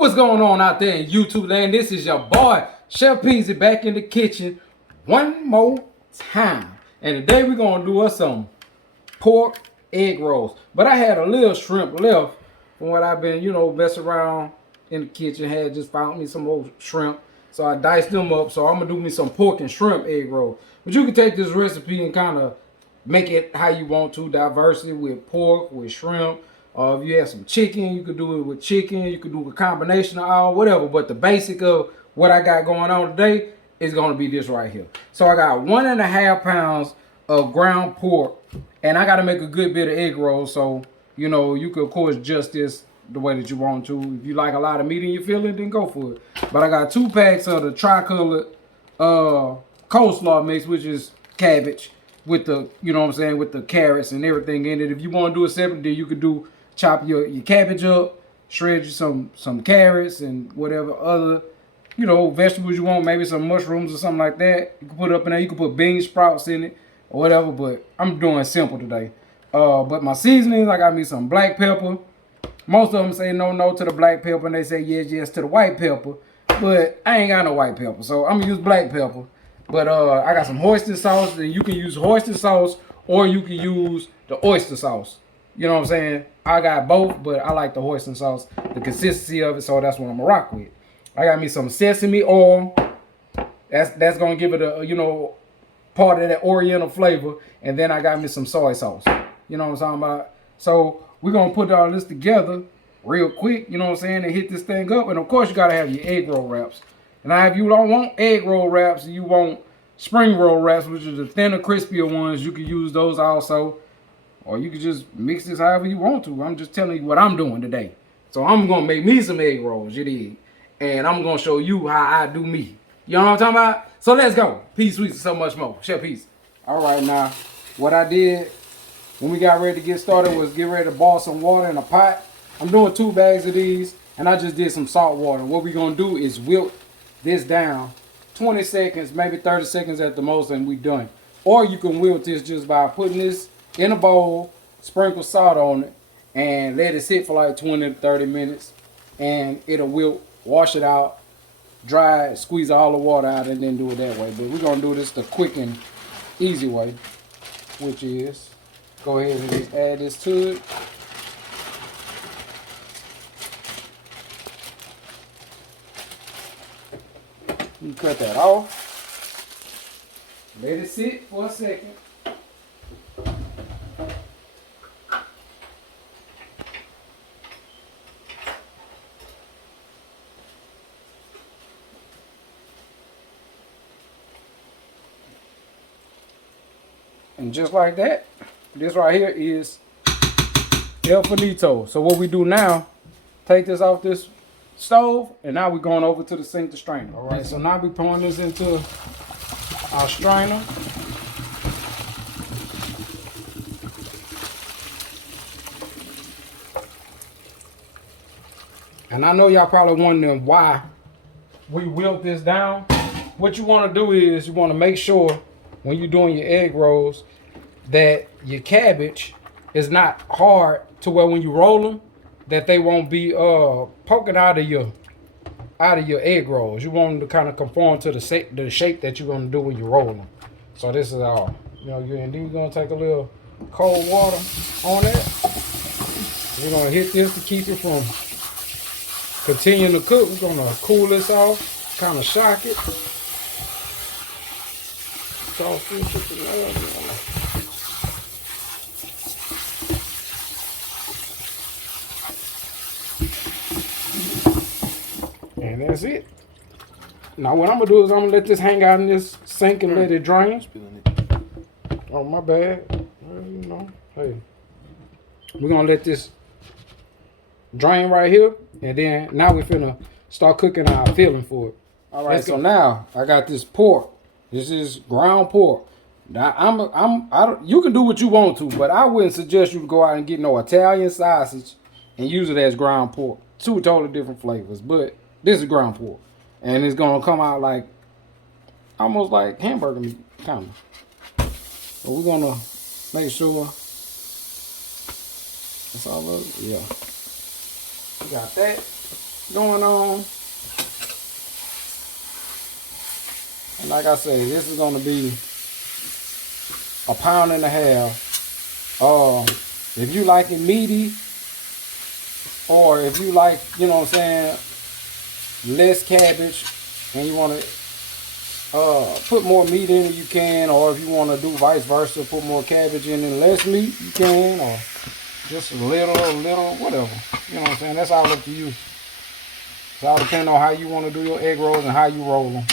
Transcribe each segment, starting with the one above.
What's going on out there in YouTube land? This is your boy, Chef Peasy, back in the kitchen one more time. And today we're going to do us some pork egg rolls. But I had a little shrimp left from what I've been, messing around in the kitchen. Had just found me some old shrimp. So I diced them up. So I'm going to do me some pork and shrimp egg rolls. But you can take this recipe and kind of make it how you want to. Diversity with pork, with shrimp. If you have some chicken, you could do it with chicken. You could do a combination of all, whatever. But the basic of what I got going on today is going to be this right here. So I got 1.5 pounds of ground pork. And I got to make a good bit of egg rolls. So, you could, of course, adjust this the way that you want to. If you like a lot of meat in your filling, then go for it. But I got 2 packs of the tricolored coleslaw mix, which is cabbage with the, with the carrots and everything in it. If you want to do it separate, then you could chop your cabbage up, shred you some carrots and whatever other, vegetables you want, maybe some mushrooms or something like that. You can put it up in there. You can put bean sprouts in it or whatever, but I'm doing simple today. But my seasonings, I got me some black pepper. Most of them say no to the black pepper, and they say yes to the white pepper. But I ain't got no white pepper, so I'm gonna use black pepper. But I got some oyster sauce, and you can use oyster sauce or you can use the oyster sauce. You know what I'm saying? I got both, but I like the oyster sauce, the consistency of it, so that's what I'm gonna rock with. I got me some sesame oil. That's gonna give it a part of that oriental flavor, and then I got me some soy sauce. You know what I'm talking about? So we're gonna put all this together real quick, you know what I'm saying, and hit this thing up. And of course you gotta have your egg roll wraps. Now if you don't want egg roll wraps, you want spring roll wraps, which are the thinner, crispier ones, you can use those also. Or you can just mix this however you want to. I'm just telling you what I'm doing today. So I'm going to make me some egg rolls, you dig? And I'm going to show you how I do me. You know what I'm talking about? So let's go. Peace, sweets, and so much more. Chef Peace. All right, now, what I did when we got ready to get started was get ready to boil some water in a pot. I'm doing 2 bags of these, and I just did some salt water. What we're going to do is wilt this down 20 seconds, maybe 30 seconds at the most, and we done. Or you can wilt this just by putting this in a bowl, sprinkle salt on it, and let it sit for like 20 to 30 minutes, and it'll wilt. Wash it out, dry it, squeeze all the water out, and then do it that way. But we're gonna do this the quick and easy way, which is go ahead and just add this to it. You cut that off. Let it sit for a second. And just like that, this right here is El Finito. So what we do now, take this off this stove, and now we're going over to the sink to strain it. All right, so now we're pouring this into our strainer. And I know y'all probably wondering why we wilt this down. What you want to do is you want to make sure when you're doing your egg rolls that your cabbage is not hard to where when you roll them that they won't be poking out of your egg rolls. You want them to kind of conform to the shape that you're going to do when you roll them. So this is all. And then you're going to take a little cold water on it. We're going to hit this to keep it from continuing to cook. We're going to cool this off, kind of shock it. And that's it. Now what I'm gonna do is I'm gonna let this hang out in this sink and let it drain. Oh, my bad. Hey, we're gonna let this drain right here, and then now we're finna start cooking our filling for it. All right, so now I got this pork. This is ground pork. Now you can do what you want to, but I wouldn't suggest you go out and get no Italian sausage and use it as ground pork. 2 totally different flavors, but this is ground pork, and it's gonna come out like almost like hamburger meat, kind of. So we're gonna make sure that's all of it. Yeah, we got that. going on. And like I said, this is gonna be 1.5 pounds. If you like it meaty, or if you like, you know what I'm saying, less cabbage, and you want to put more meat in it, you can. Or if you want to do vice versa, put more cabbage in and less meat, you can. Or just a little, whatever. You know what I'm saying? That's all up to you. It's all depending on how you want to do your egg rolls and how you roll them.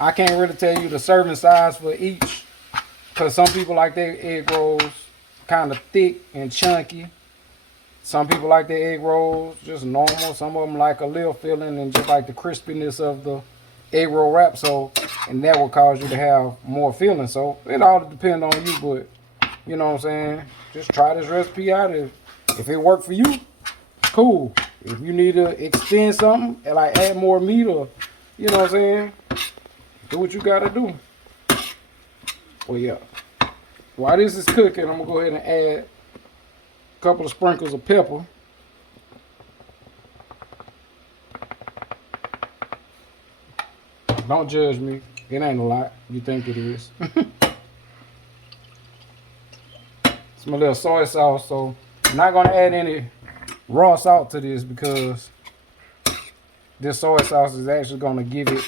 I can't really tell you the serving size for each, because some people like their egg rolls kind of thick and chunky. Some people like their egg rolls just normal. Some of them like a little filling and just like the crispiness of the egg roll wrap. So, and that will cause you to have more filling. So it all depends on you, but you know what I'm saying? Just try this recipe out. If it worked for you, cool. If you need to extend something and like add more meat, or you know what I'm saying, do what you gotta do. Well, yeah. While this is cooking, I'm gonna go ahead and add a couple of sprinkles of pepper. Don't judge me. It ain't a lot. You think it is. It's my little soy sauce, so I'm not gonna add any raw salt to this, because this soy sauce is actually gonna give it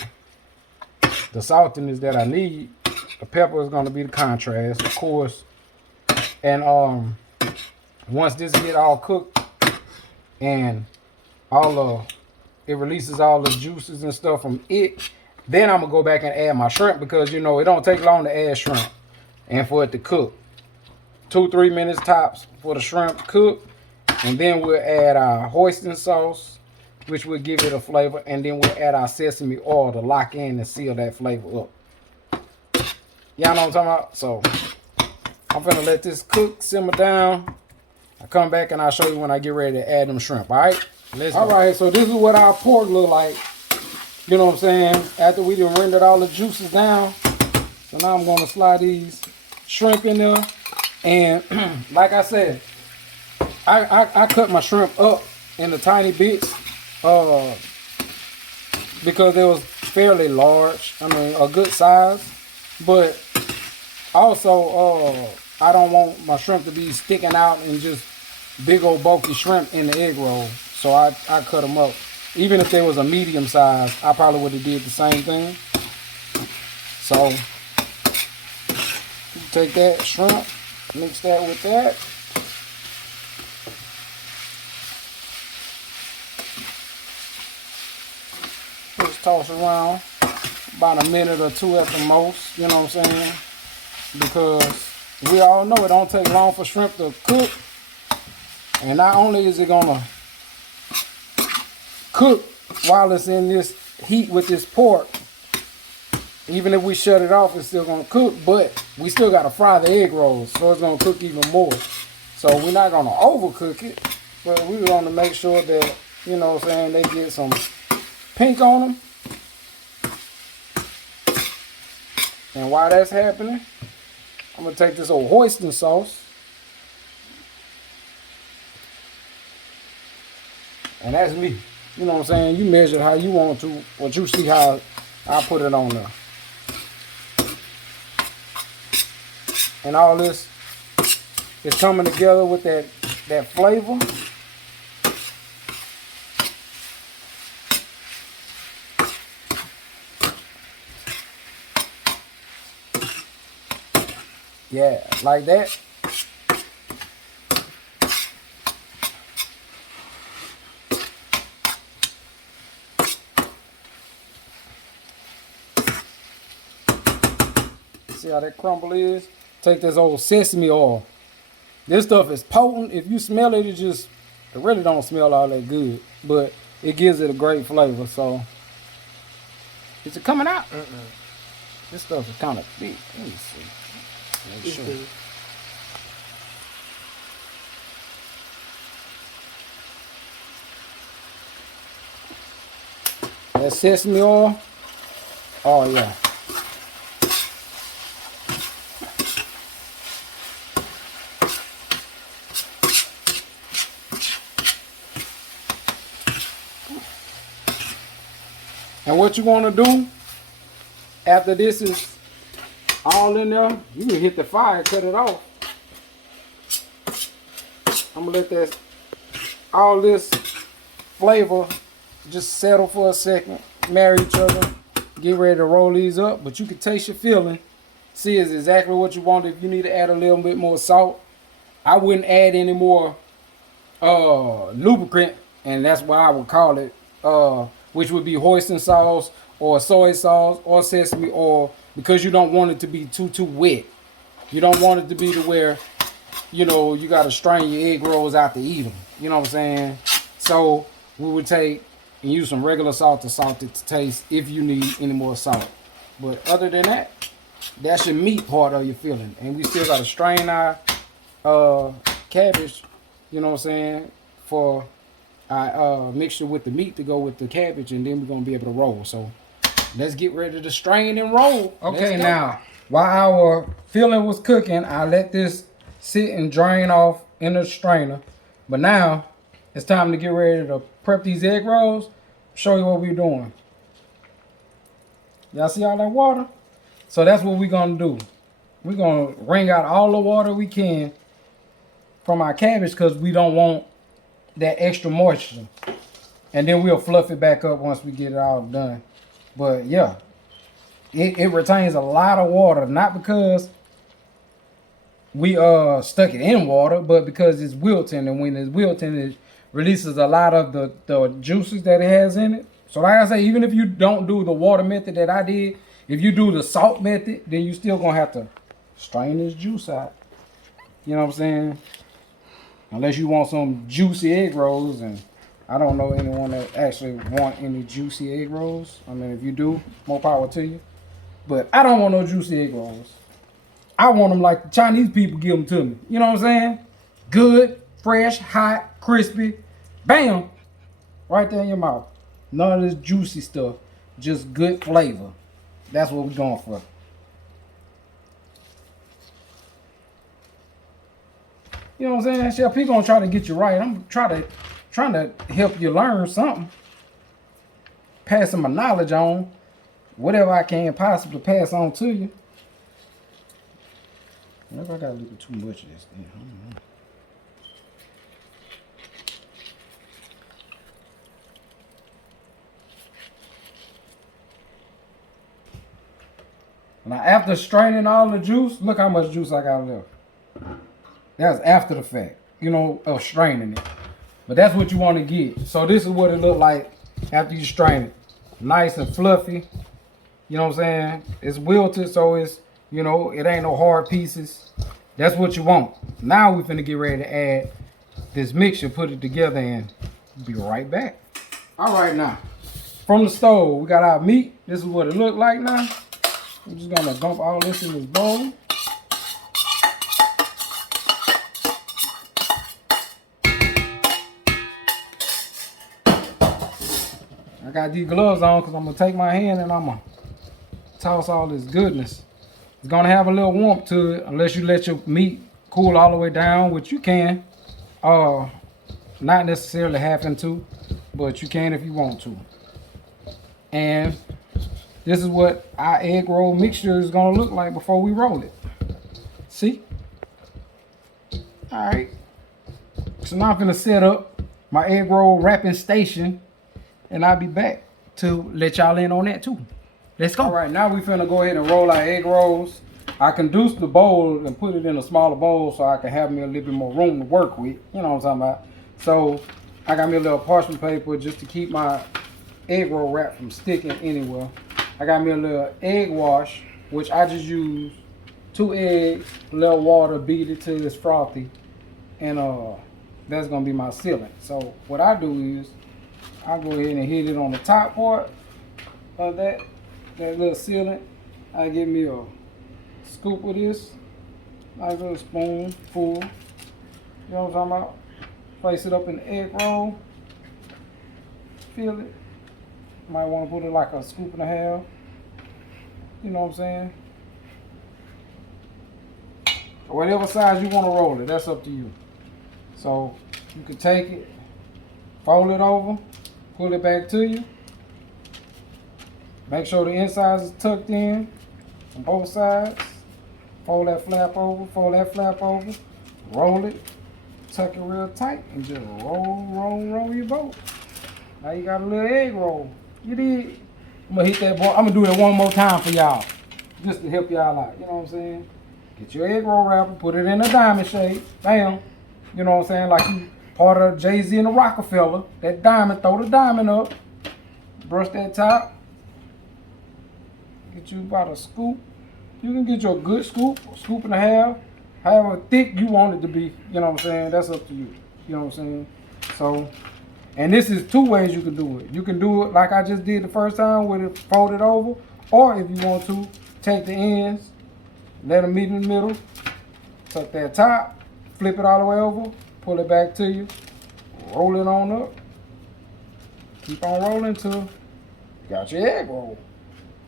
the saltiness that I need. The pepper is gonna be the contrast, of course. And once this get all cooked and it releases all the juices and stuff from it, then I'm gonna go back and add my shrimp, because you know it don't take long to add shrimp and for it to cook. 2-3 minutes tops for the shrimp to cook, and then we'll add our hoisin sauce, which will give it a flavor, and then we'll add our sesame oil to lock in and seal that flavor up. Y'all know what I'm talking about? So I'm gonna let this cook, simmer down. I come back and I'll show you when I get ready to add them shrimp. All right? All right, so this is what our pork look like. You know what I'm saying? After we done rendered all the juices down. So now I'm gonna slide these shrimp in there. And like I said, I cut my shrimp up into tiny bits because it was fairly large. I mean, a good size. But also, I don't want my shrimp to be sticking out and just big old bulky shrimp in the egg roll. So I cut them up. Even if there was a medium size, I probably would have did the same thing. So take that shrimp, mix that with that. Just toss around about a minute or two at the most, you know what I'm saying? Because we all know it don't take long for shrimp to cook. And not only is it gonna cook while it's in this heat with this pork, even if we shut it off, it's still gonna cook, but we still gotta fry the egg rolls, so it's gonna cook even more. So we're not gonna overcook it, but we're gonna make sure that, you know what I'm saying, they get some pink on them. And while that's happening, I'm gonna take this old hoisin sauce. And that's me. You know what I'm saying? You measure how you want to, but you see how I put it on there. And all this is coming together with that flavor. Yeah, like that. See how that crumble is? Take this old sesame oil. This stuff is potent. If you smell it, it really don't smell all that good, but it gives it a great flavor. So, is it coming out? This stuff is kind of thick. Let me see. Make sure. That sesame oil. Oh yeah. And what you want to do after this is all in there, you can hit the fire, cut it off. I'm gonna let that all this flavor just settle for a second, marry each other, get ready to roll these up. But you can taste your filling, see it's exactly what you want. If you need to add a little bit more salt, I wouldn't add any more lubricant, and that's why I would call it, which would be hoisin sauce or soy sauce or sesame oil, because you don't want it to be too wet. You don't want it to be to where, you know, you got to strain your egg rolls out to eat them. You know what I'm saying? So we would take and use some regular salt to salt it to taste if you need any more salt. But other than that, that's your meat part of your filling. And we still got to strain our cabbage, you know what I'm saying, for our mixture with the meat to go with the cabbage, and then we're going to be able to roll. So let's get ready to strain and roll. Okay, now, while our filling was cooking, I let this sit and drain off in the strainer. But now, it's time to get ready to prep these egg rolls. Show you what we're doing. Y'all see all that water? So that's what we're going to do. We're going to wring out all the water we can from our cabbage, because we don't want that extra moisture. And then we'll fluff it back up once we get it all done. But yeah, it retains a lot of water, not because we stuck it in water, but because it's wilting, and when it's wilting, it releases a lot of the juices that it has in it. So like I say, even if you don't do the water method that I did, if you do the salt method, then you still gonna have to strain this juice out. You know what I'm saying? Unless you want some juicy egg rolls, and I don't know anyone that actually want any juicy egg rolls. I mean, if you do, more power to you. But I don't want no juicy egg rolls. I want them like the Chinese people give them to me. You know what I'm saying? Good, fresh, hot, crispy. Bam! Right there in your mouth. None of this juicy stuff. Just good flavor. That's what we're going for. You know what I'm saying? Chef P gonna try to get you right. I'm trying to help you learn something. Passing my knowledge on. Whatever I can possibly pass on to you. Maybe I got a little too much of this thing. I don't know. Now, after straining all the juice, look how much juice I got left. That's after the fact, you know, of straining it. But that's what you want to get. So this is what it looked like after you strain it. Nice and fluffy. You know what I'm saying? It's wilted, so it's, you know, it ain't no hard pieces. That's what you want. Now we finna get ready to add this mixture, put it together, and be right back. All right, now, from the stove, we got our meat. This is what it looked like now. We're just gonna dump all this in this bowl. I got these gloves on because I'm gonna take my hand and I'm gonna toss all this goodness. It's gonna have a little warmth to it unless you let your meat cool all the way down, which you can. Not necessarily having to, but you can if you want to. And this is what our egg roll mixture is gonna look like before we roll it. See? All right. So now I'm gonna set up my egg roll wrapping station, and I'll be back to let y'all in on that too. Let's go. All right, now we finna go ahead and roll our egg rolls. I conduced the bowl and put it in a smaller bowl so I can have me a little bit more room to work with. You know what I'm talking about? So I got me a little parchment paper just to keep my egg roll wrap from sticking anywhere. I got me a little egg wash, which I just use 2 eggs, a little water, beat it till it's frothy, and that's gonna be my sealant. So what I do is I go ahead and hit it on the top part of that little sealant. I give me a scoop of this, nice little spoonful. You know what I'm talking about? Place it up in the egg roll. Feel it. Might want to put it like a scoop and a half. You know what I'm saying? Whatever size you want to roll it, that's up to you. So you can take it, fold it over, pull it back to you, Make sure the insides is tucked in on both sides. Fold that flap over, roll it, tuck it real tight, and just roll your boat. Now you got a little egg roll. You did. I'm gonna hit that board. I'm gonna do it one more time for y'all, just to help y'all out. You know what I'm saying? Get your egg roll wrapper, put it in a diamond shape. Bam. You know what I'm saying? Like you part of Jay-Z and the Rockefeller. That diamond, throw the diamond up. Brush that top. Get you about a scoop. You can get you a good scoop, a scoop and a half. However thick you want it to be. You know what I'm saying? That's up to you. You know what I'm saying? So, and this is two ways you can do it. You can do it like I just did the first time with it folded over. Or if you want to, take the ends, let them meet in the middle, tuck that top, flip it all the way over, pull it back to you, roll it on up. Keep on rolling till you got your egg roll.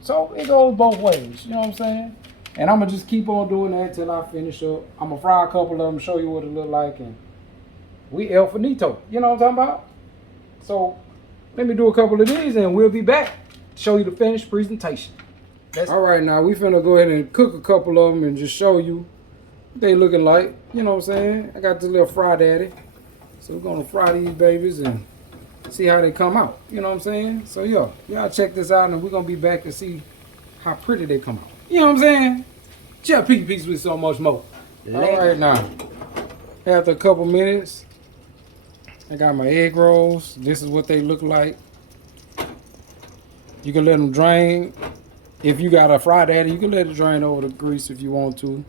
So it goes both ways, you know what I'm saying? And I'm going to just keep on doing that until I finish up. I'm going to fry a couple of them, show you what it look like, and we El Finito. You know what I'm talking about? So let me do a couple of these and we'll be back to show you the finished presentation. All right, now we finna go ahead and cook a couple of them and just show you what they looking like. You know what I'm saying? I got this little fry daddy. So we're gonna fry these babies and see how they come out. You know what I'm saying? So yeah, y'all check this out and we're gonna be back to see how pretty they come out. You know what I'm saying? Chef Peace with so much more. All right, now, after a couple minutes, I got my egg rolls. This is what they look like. You can let them drain. If you got a fry daddy, you can let it drain over the grease if you want to.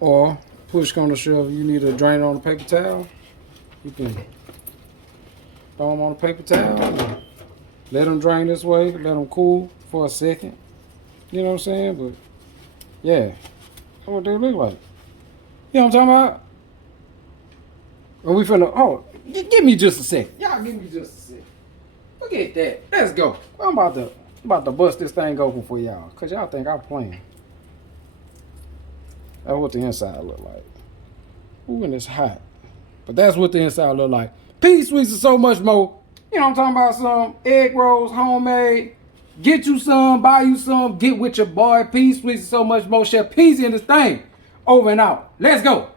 Or push come to shove, you need to drain it on a paper towel. You can throw them on a paper towel. And let them drain this way. Let them cool for a second. You know what I'm saying? But yeah, that's what they look like. You know what I'm talking about? And we finna, oh, give me just a second. Y'all give me just a second. Look at that. Let's go. I'm about to bust this thing open for y'all. Cause y'all think I'm playing. That's what the inside look like. Ooh, and it's hot. But that's what the inside look like. Peace Sweets is so much more. You know what I'm talking about? Some egg rolls, homemade. Get you some, buy you some, get with your boy. Peace Sweets is so much more. Chef Peasy in this thing. Over and out. Let's go.